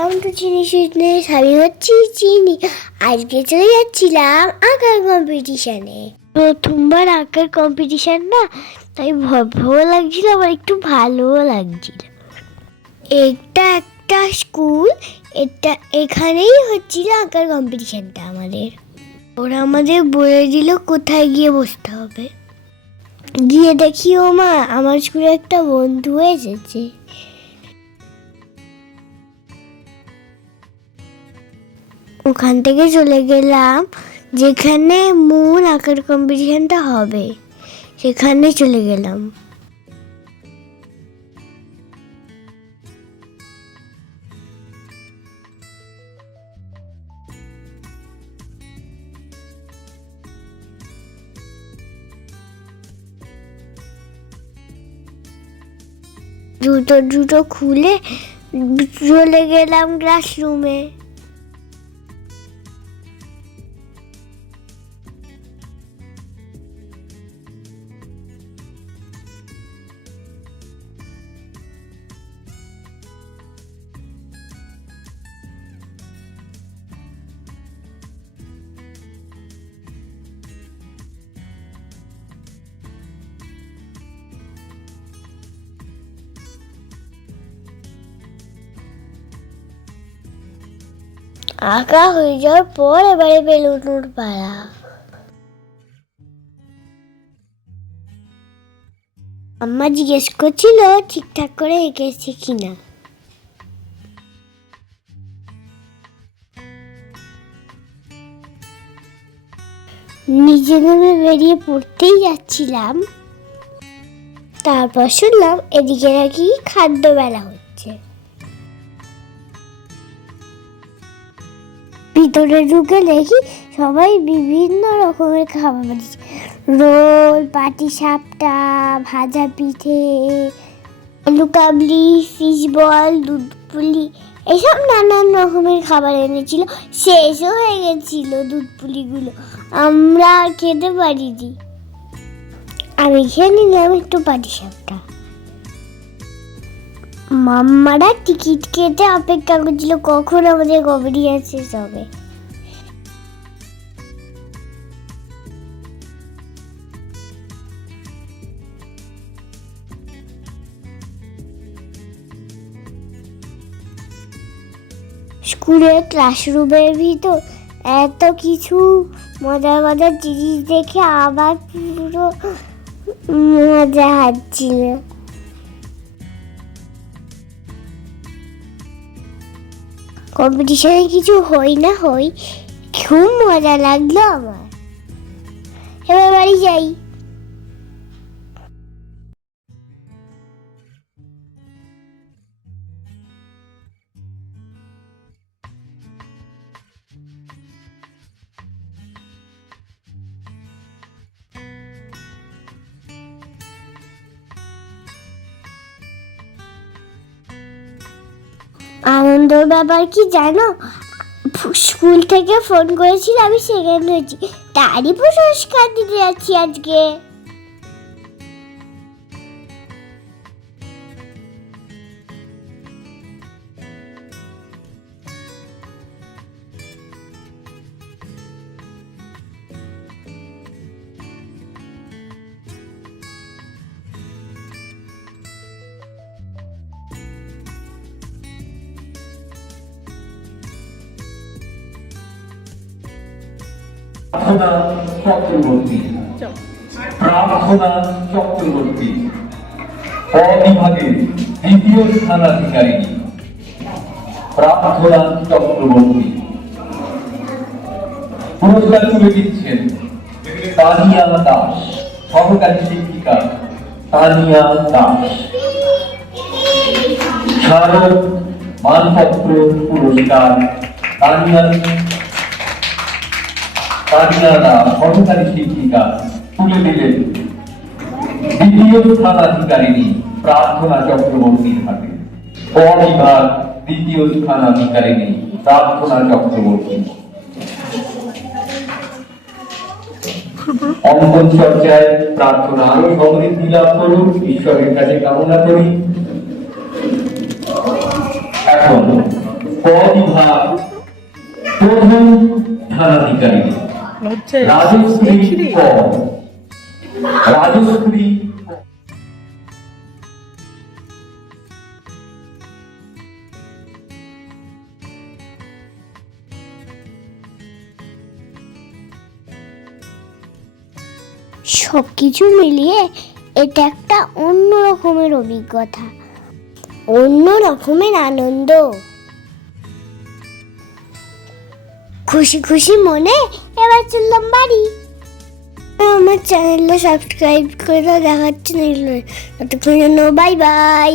Welcome to চিনি sweetness আমি হচ্ছি চিনি। আজকে চলে যাচ্ছিলাম আঁকার কম্পিটিশানে প্রথমবার আঁকার কম্পিটিশান না, তাই ভয় লাগছিল, আবার একটু ভালোও লাগছিল। এটা একটা স্কুল এটা এখানেই হচ্ছিল আঁকার কম্পিটিশানটা আমাদের। ওরা আমাদের বলে দিল কোথায় গিয়ে বসতে হবে। গিয়ে দেখি ও মা আমার স্কুলে একটা বন্ধু এসেছে। ওখান থেকে চলে গেলাম, যেখানে মূল আঁকার কম্পিটিশনটা হবে, সেখানে চলে গেলাম। জুতো জুতো খুলে চলে গেলাম ক্লাসরুমে আঁকা হয়ে যাওয়ার পর এবারে বেলুনুর পাড়া আম্মা জিজ্ঞেস করছিল, ঠিকঠাক করে এঁকেছি কিনা। নিজে নেমে বেরিয়ে পড়তেই যাচ্ছিলাম। তারপর শুনলাম এদিকে নাকি খাদ্য বেলা হচ্ছে। ভিতরে ঢুকে দেখি সবাই বিভিন্ন রকমের খাবার বানিয়েছে। রোল, পাটি সাপটা, ভাজা পিঠে, আলু কাবলি ফিশ বল দুধ পুলি, এসব নানান রকমের খাবার এনেছিল। শেষও হয়ে গেছিল দুধ পুলিগুলো। আমরা খেতে পারিনি। আমি খেয়ে নিলাম একটু পাটি সাপটা। মাম্মারা টিকিট কেটে অপেক্ষা করছিল, কখন আমাদের কমেডিয়ান শেষ হবে। স্কুলের ক্লাসরুমের ভিতর এত কিছু মজার মজার জিনিস দেখে আবার পুরো মজা হচ্ছিল কম্পিটিশনে কিছু হই না হই খুব মজা লাগল আমার। এবার বাড়ি যাই। আনন্দর ব্যাপার কি জানো? স্কুল থেকে ফোন করেছিল, আমি সেখানে হয়েছি তারই পুরস্কার দিতে যাচ্ছি আজকে। প্রার্থনা চক্রবর্তী। প্রার্থনা চক্রবর্তী। অবিভাগের দ্বিতীয় স্থানাধিকারিণী প্রার্থনা চক্রবর্তী। পুরস্কার তুলে দিচ্ছেন তানিয়া দাস সহকারী শিক্ষিকা তানিয়া দাস। স্মারক মানপত্র পুরস্কার তানিয়া কারিয়ানা সহকারী শিক্ষিকা তুলে দিলেন। দ্বিতীয় স্থানাধিকারিণী প্রার্থনা চক্রবর্তীর হাতে। অবিভাগ দ্বিতীয় স্থানাধিকারিণী প্রার্থনা চক্রবর্তী। অঙ্কন চর্চায় প্রার্থনা আরও সমৃদ্ধি লাভ করুন। ঈশ্বরের কাছে কামনা করি। এখন ক বিভাগ প্রথম থানাধিকারী হচ্ছে রাজশ্রী দেখি রে। কর রাজশ্রী সব কিছু মিলিয়ে এটা একটা অন্য রকমের অভিজ্ঞতা অন্য রকমের আনন্দ। খুশি খুশি মনে এবার চললাম বাড়ি। আমার চ্যানেলটা সাবস্ক্রাইব করে দেখাচ্ছে না ততক্ষণ জন্য বাই বাই